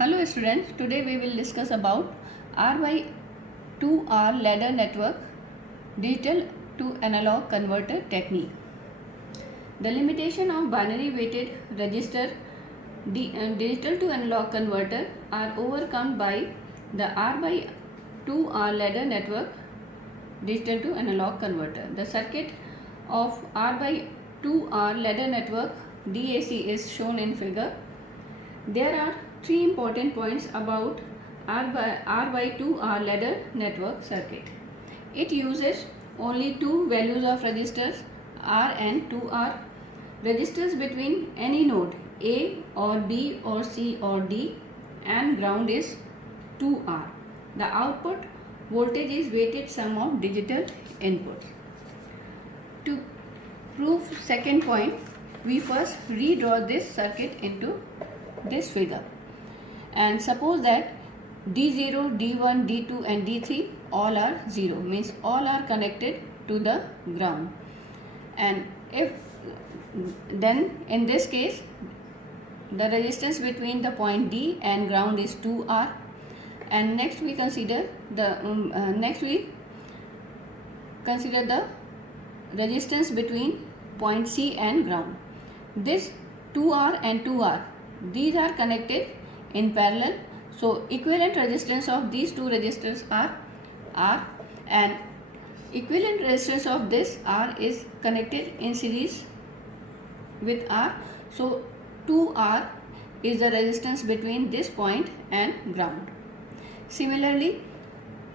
Hello students, today we will discuss about R by 2R ladder network digital to analog converter technique. The limitation of binary weighted register digital to analog converter are overcome by the R by 2R ladder network digital to analog converter. The circuit of R by 2R ladder network DAC is shown in figure. There are three important points about R by 2R ladder network circuit. It uses only two values of resistors R and 2R. Resistors between any node A or B or C or D and ground is 2R. The output voltage is weighted sum of digital inputs. To prove second point, we first redraw this circuit into this figure, and suppose that D0, D1, D2 and D3 all are 0, means all are connected to the ground. And if then in this case the resistance between the point D and ground is 2R. And next we consider the resistance between point C and ground. This 2R and 2R, these are connected in parallel, so equivalent resistance of these two resistors are R, and equivalent resistance of this R is connected in series with R, so 2R is the resistance between this point and ground. Similarly,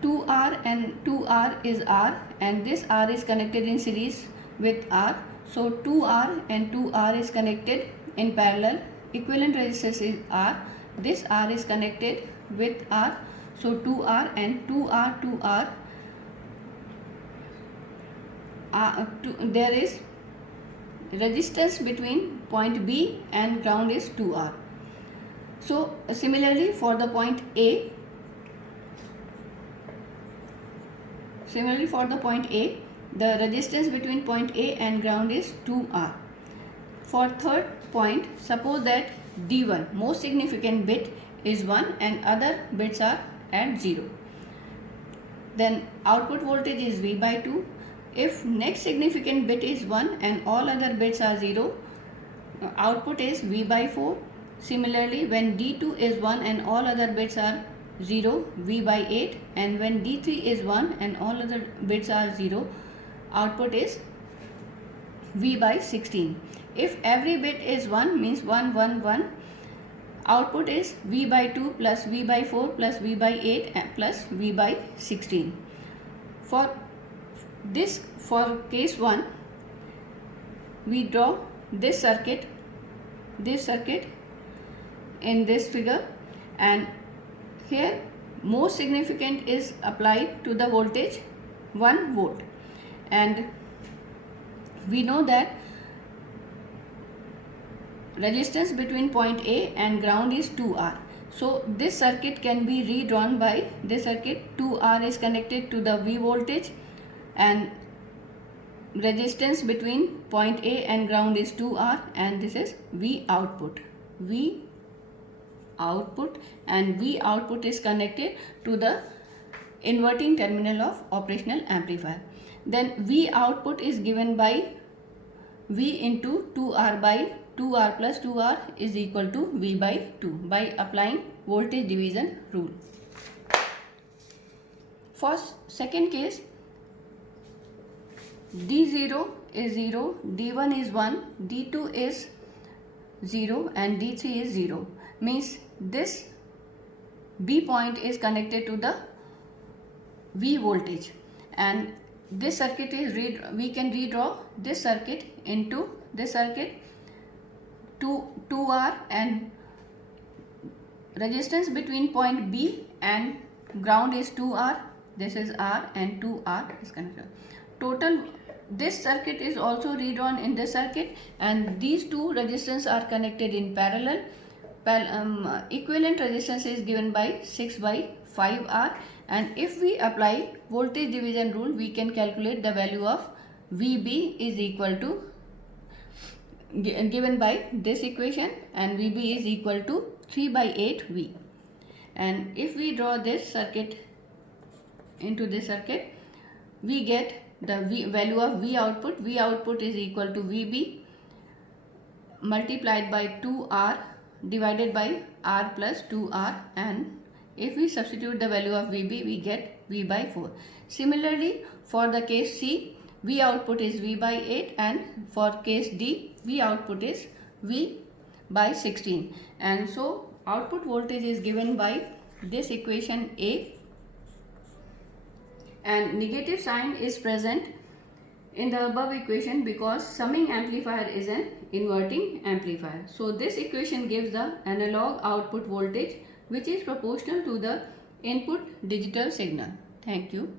2R and 2R is R, and this R is connected in series with R, so 2R and 2R is connected in parallel. Equivalent resistance is R, this R is connected with R, so 2R and 2R, there is resistance between point B and ground is 2R. So similarly for the point A, the resistance between point A and ground is 2R. For third point, suppose that D1, most significant bit, is 1 and other bits are at 0. Then output voltage is V by 2. If next significant bit is 1 and all other bits are 0, output is V by 4. Similarly, when D2 is 1 and all other bits are 0, V by 8, and when D3 is 1 and all other bits are 0, output is V by 16. If every bit is 1, means 1, 1, 1, output is V by 2 plus V by 4 plus V by 8 plus V by 16. For case 1, we draw this circuit in this figure, and here most significant is applied to the voltage 1 volt, and we know that resistance between point A and ground is 2R. So this circuit can be redrawn by this circuit. 2R is connected to the V voltage and resistance between point A and ground is 2R, and this is V output, and V output is connected to the inverting terminal of operational amplifier. Then V output is given by V into 2R by 2R plus 2R is equal to V by 2 by applying voltage division rule. For second case, D0 is 0, D1 is 1, D2 is 0 and D3 is 0, means this B point is connected to the V voltage, and this circuit is we can redraw this circuit into this circuit. 2R and resistance between point B and ground is 2R, this is R, and 2R is connected. Total, this circuit is also redrawn in this circuit, and these two resistors are connected in parallel. Equivalent resistance is given by 6 by 5R, and if we apply voltage division rule, we can calculate the value of VB is equal to given by this equation, and VB is equal to 3 by 8 V. And if we draw this circuit into this circuit, we get the value of V output. V output is equal to VB multiplied by 2R divided by R plus 2R, and if we substitute the value of VB, we get V by 4. Similarly, for the case C, V output is V by 8, and for case D, V output is V by 16. And so output voltage is given by this equation A, and negative sign is present in the above equation because summing amplifier is an inverting amplifier. So this equation gives the analog output voltage which is proportional to the input digital signal. Thank you.